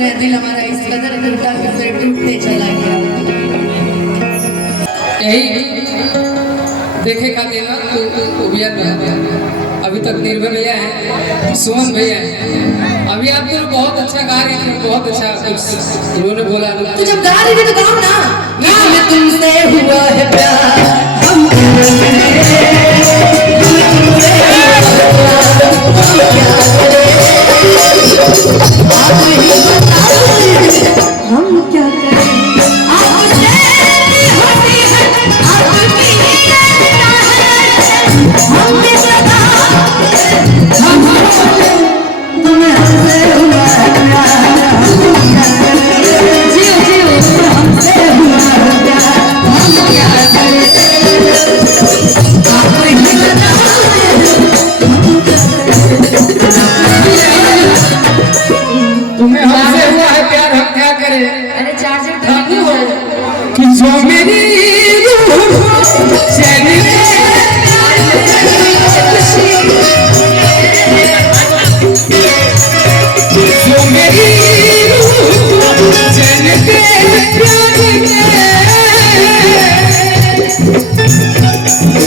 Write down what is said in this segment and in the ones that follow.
है दिल हमारा इस कदर टूटा कि फिर टूटते चला गया। यही देखे का देना तो भैया अभी तक निर्भय भैया है, सुमन भैया है। अभी आप तो बहुत अच्छा गा रही थी, बहुत अच्छा उन्होंने बोला। तो जब गा रही थी तो गाओ ना। मैं तुमसे हुआ है प्यार, हम क्या करें, तुम्हें हमसे हुआ है प्यार, हम क्या करें। अरे चार्जर तो नहीं हो कि जो मेरी रूह चैन में जो मेरी रूह चैन के प्यार में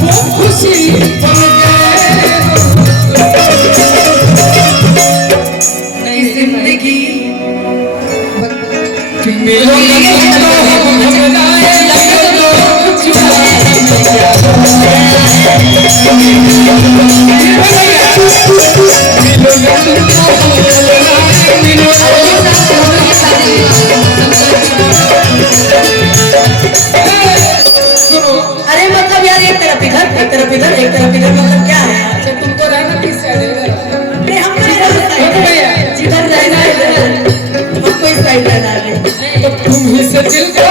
वो खुशी बन गए जिंदगी अरे मतलब यार एक तरफ इधर एक तरफ इधर एक तरफ इधर मतलब क्या है? अच्छा तुमको रहना किस साइड है? अरे हम जिधर रहना है हमको इस साइड रहना है। तो तुम ही से दिल का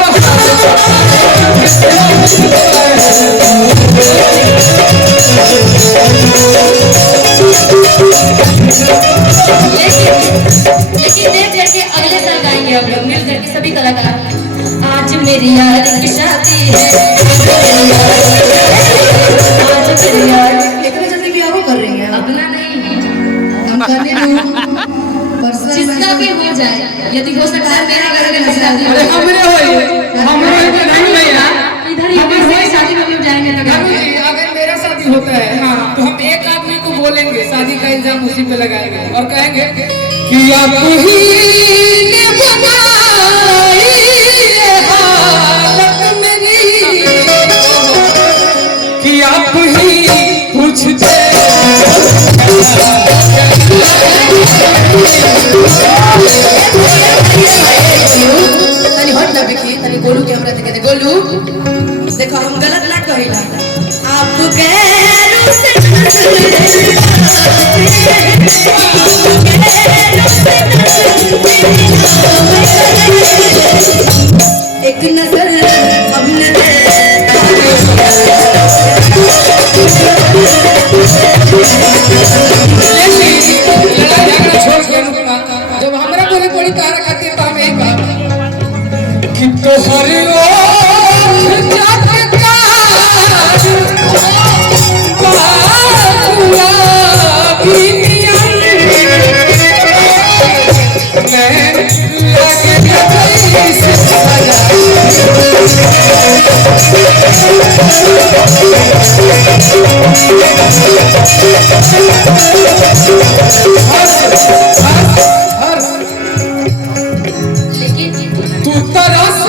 लेकिन देख करके अगले साल गाएंगे हम लोग मिल करके सभी कलाकार। आज मेरी यार की शादी है, आज मेरी यार इतने जल्दी भी वो कर रही है। अपना नहीं हम करने दो, जिसका भी हो जाए, यदि हो सकता है मेरा घर में शादी हो। अरे हमरे होई नहीं भैया, इधर ही हमारी शादी में लोग जाएंगे तो अगर मेरा शादी होता है हाँ तो हम एक आदमी को बोलेंगे, शादी का इल्जाम उसी पे लगाएंगे और कहेंगे कि आप ही ने बनाई ये हालत मेरी, कि आप ही पूछते तनी हट ना बिकी, तनी गोलू कैमरा देखे दे। गोलू देखो हम गलत ना कहिला, आप गैरों से एक नजर हमने जब हमरा बोले पड़ी तारा खाती तो हम एक बात कि तोहरी तू तरस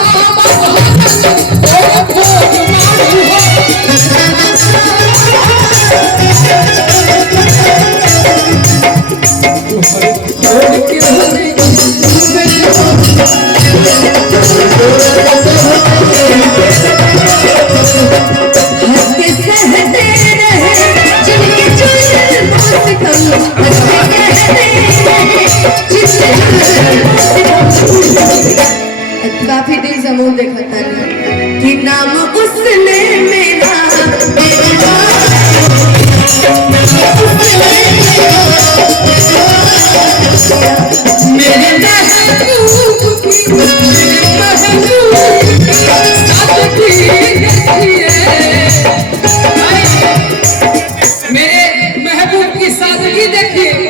काफी दिल से मुंह देखता है कि नाम उसने मेरा मेरे महबूब की सादगी देखिए।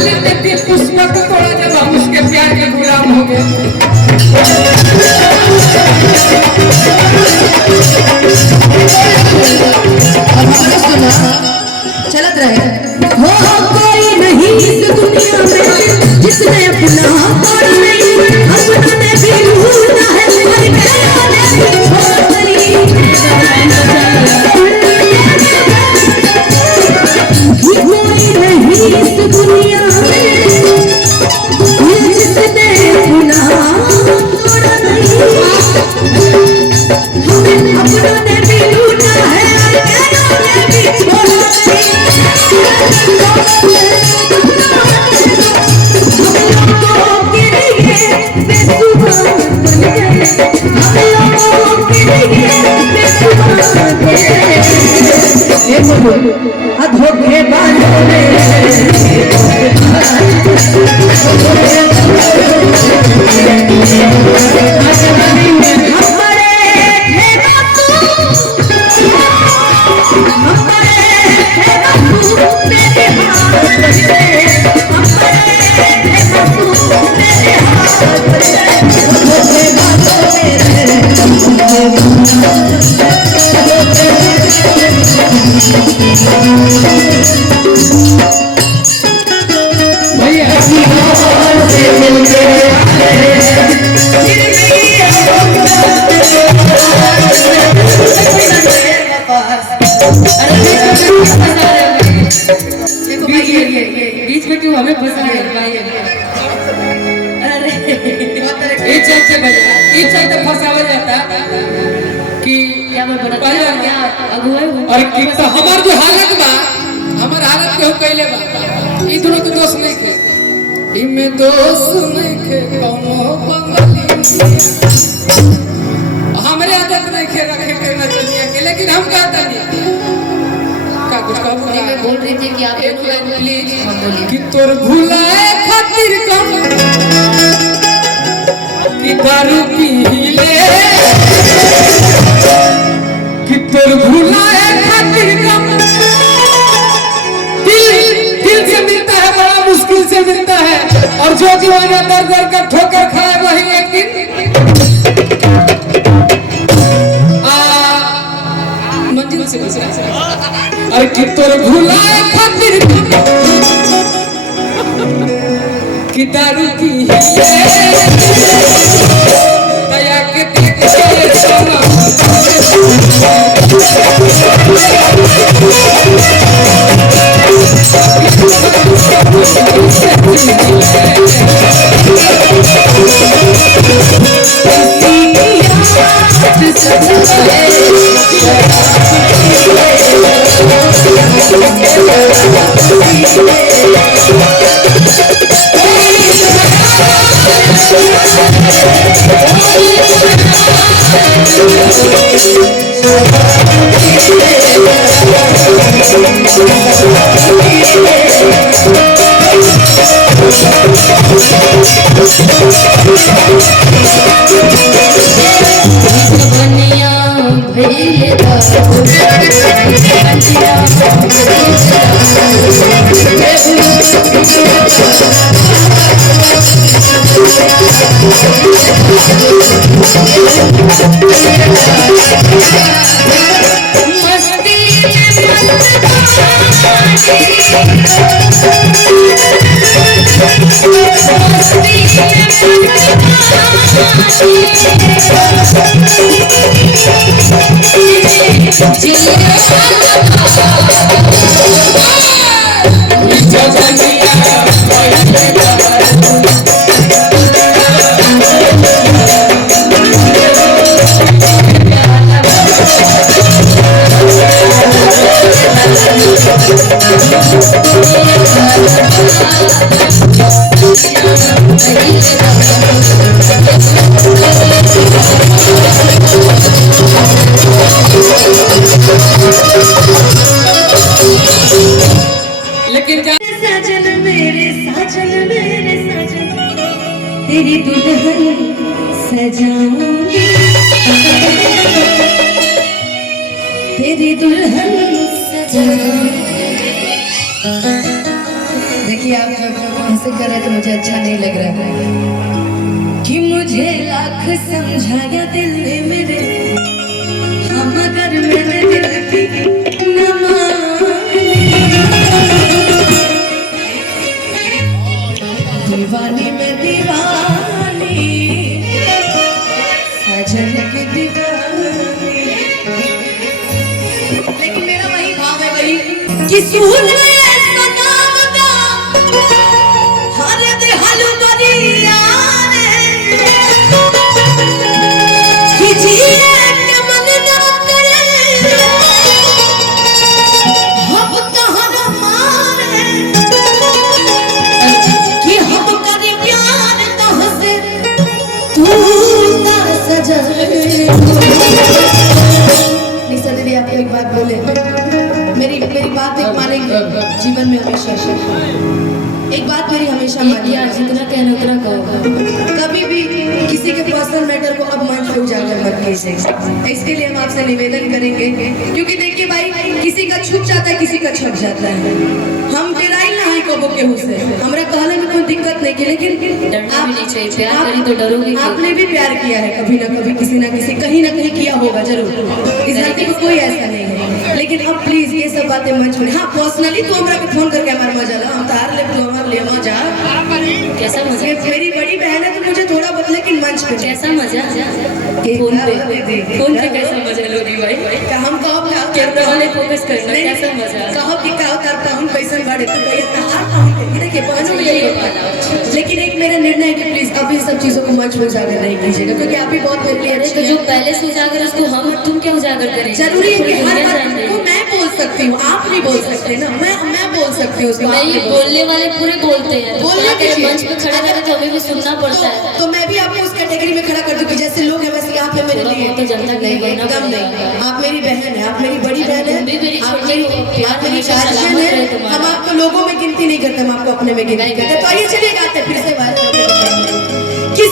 खालिद ने दिल पुष्पक तोड़ा जब हम उसके प्यार के गुलाम हो गए। अब हमने सुना चलत रहे हो कोई नहीं इस दुनिया में जिसने अपना तोड़ा नहीं, अपनों ने भी ढूंढा है और गैरों ने भी छोड़ दी। कोई नहीं इस दुनिया में जिसने अपना तोड़ा नहीं, अपनों ने भी ढूंढा है और गैरों ने भी छोड़ दी। बीच में क्यों हमें फंसा है भाई? अरे इस चलते बजा, इस चलते फंसावा जाता कि क्या मैं बता पहले क्या अगुआ और कि तो हमार जो हालत बा, हमार हालत के हो कइले बा, ई दोनों के दोस्त नहीं थे, इमे दोस्त नहीं थे कौनो बंगाली, हमरे आदत नहीं खे रखे के नचनिया के, लेकिन हम कहता नहीं का कुछ कहबो मैं बोल रही थी कि आप एक लाइन प्लीज हम बोलिए कि तोर भुलाए खातिर कम कि दारू पी ले, कि तोर भुलाए खातिर कम दिल से मिलता है, बड़ा मुश्किल से मिलता है, और जो दीवाना दर दर का ठोकर खाए वही एक दिन मंजिल से बचा। और कि तोर भुलाए खातिर कि दारू पी दया के देख के सोना लेकिन साजन मेरे साजन तेरी दुल्हन सजाऊंगी, तेरी दुल्हन सजाऊंगी। देखिए आप जब ऐसे कर रहे हैं तो मुझे अच्छा नहीं लग रहा है कि मुझे लाख समझाया दिल ने मेरे, हम अगर मैंने दिल की न मानी, दीवानी में दीवानी, सजन की दीवानी। लेकिन मेरा वही भाव है वही कि सुन निशा दीदी आपको एक बात बोले, मेरी बात एक मानेंगे जीवन में हमेशा, एक बात मेरी हमेशा मानिए, जितना कहना उतना कहो। कभी भी किसी के पर्सनल मैटर को अब मंच पे उजागर मत कीजिए। इसके लिए हम आपसे निवेदन करेंगे, क्योंकि देखिए भाई किसी का छुप जाता है, किसी का छुप जाता है। हम डेराइल ना है कबो केहू से, हमरा कहले में कोई दिक्कत नहीं की, लेकिन डरना भी नहीं चाहिए। प्यार करी तो डरोगे क्यों? आपने भी प्यार किया है कभी ना कभी, किसी ना किसी कहीं ना कहीं किया होगा जरूर, इस धरती को कोई ऐसा नहीं है। लेकिन अब प्लीज ये सब बातें मंच में, हाँ पर्सनली तू हमरा के फोन करके हमारा मजा ला, हम तार ले तू हमार ले मजा, कैसा मजा? मेरी बड़ी बहन है तो मुझे थोड़ा बहुत, लेकिन मंच पे कैसा मजा? फोन पे कैसा मजा लोगी भाई? हम कहो कैमरा वाले फोकस करना, कैसा मजा? कहो कि का होता हम पैसा बढ़े तो कहिए तार देखिए बहनों में यही होता। लेकिन एक मेरा निर्णय है कि प्लीज अभी सब चीजों को मंच में उजागर नहीं कीजिएगा, क्योंकि आप भी बहुत मेरे लिए तो जो पहले से उजागर उसको हम और तुम क्या उजागर करें? जरूरी है कि हर बात को मैं बोल सकती हूँ, आप नहीं बोल सकते ना, मैं बोल सकती हूँ उसको। नहीं, बोलने वाले पूरे बोलते हैं, बोलने के मंच पे खड़े रहते तो हमें भी सुनना पड़ता है। तो मैं भी आपको उस कैटेगरी में खड़ा कर दूं कि जैसे लोग हैं वैसे आप है मेरे लिए। तो जनता नहीं बनना एकदम नहीं, आप मेरी बहन है, आप मेरी बड़ी बहन है, आप मेरी गार्जियन है। हम आपको लोगों में गिनती नहीं करते, हम आपको अपने में गिनती करते। तो आइए चलिए गाते फिर से बात कि